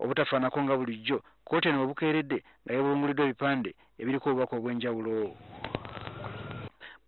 obutafaanako nga bulijjo kkooti eno webukeeredde nga yebulunguliddwa ebipande ebiriko obubaka obw'enjawulo.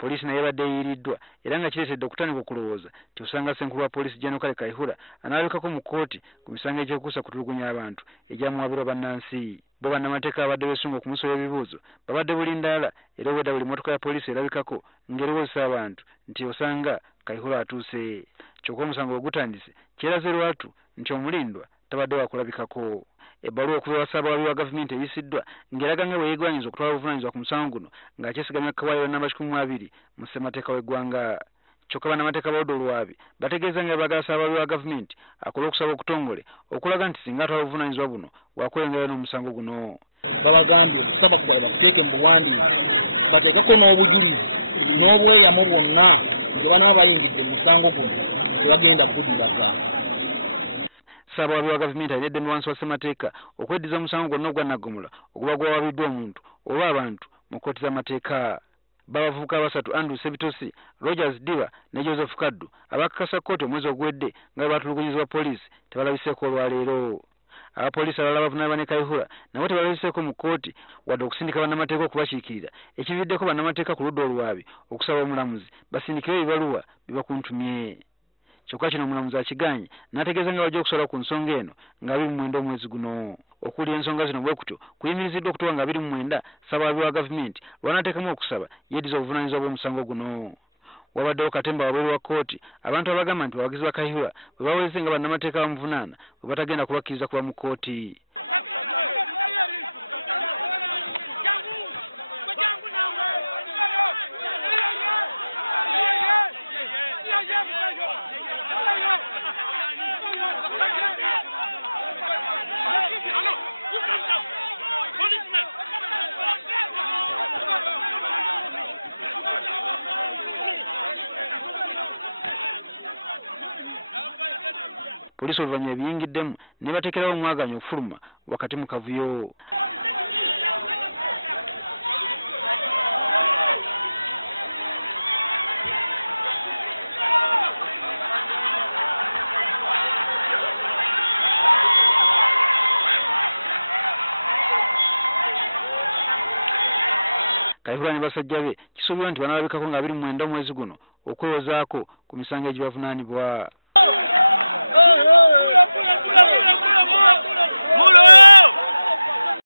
Poliisi naye ebadde eyiiriddwa era nga kireesedde okutandika okulowooza nti osanga ssenkulu wa poliisi General Kale Kaihura anaalabikako mu kkooti ku misango egy'okussa kutulugunya abantu egyamuwabirwa bannansi. Bo bannamateeka abadde beesunga okumusobola ebibuuzo babadde bulindaala era obwedda buli mmotoka ya poliisi erabikako ng'erowoozesa abantu nti osanga Kaihura atuuse. Kyokka omusango bwe gutandise kyeraze lwatu nti omulindwa tabadde wakulabikako. Ebbaluwa okuva ewa Ssaabawabi wa gavumenti eyisiddwa ng'eraga nga bwe yeegwanyiza okutwala obuvunaanyizibwa ku musango guno ng'akyesigamya Kawaayo namba 12 mu ssemateeka w'eggwanga. Kyokka bannamateeka b'oludda olwabi bategeeza nga baagala Ssaabawabi wa gavumenti akole okusaba okutongole okulaga nti singa atwala obuvunaanyizibwa buno bwakwerengayo n'omusango guno. Babagambye okusaba kwabwe bakuteeke mu buwandiike bateekeko n'obujulizi n'obweyamo bwonna nti banaaba bayingidde mu musango guno tebagenda kudiraga. Ssaabawabi wa gavumenti alina eddembe wansi wa ssemateeka okweddiza omusango gwonna ogwa naggomola oguba gwawabiddwa omuntu oba abantu mu kkooti z'amateeka. Babavubuka abasatu Andrew Sebitosi, Rogers Diba ne Joseph Kaddu abakakasa kkooti omwezi ogwedde nga bwe batulugunyizibwa poliisi tebalabiseeko olwaleero. Abapoliisi abalala bavunaanibwa ne Kaihura nabo tebalabiseeko mu kkooti wadde okusindika bannamateeka okubakiikirira ekiviiriddeko bannamateeka ku ludda olwabi okusaba omulamuzi basindikeyo ebibaluwa bibakuntumye. Kyokka kino omulamuzi akiganye n'ategeeza nga bajja okusobola ku nsonga eno nga 29 omwezi guno. Okuwulira ensonga zino bwe kutyo kuyimiriziddwa okutuuka nga 29 Ssaabawabi wa gavumenti lw'anaateekamu okusaba yeddiza obuvunaanyizibwa bw'omusango guno. Wabaddewo katemba wabweru wa kkooti abantu abagamba nti abawagizi ba Kaihura bwe baweze nga bannamateeka bamuvunaana bwe batagenda kubakkiriza kuba mu kkooti. Poliisi oluvannyuma ebiyingiddemu ne bateekerawo omwaganya okufuluma wakati mu kavuyo. Kaihura ne basajja be kisuubirwa nti banaalabikako nga 29 omwezi guno okwewozaako ku misango egibavunaanibwa.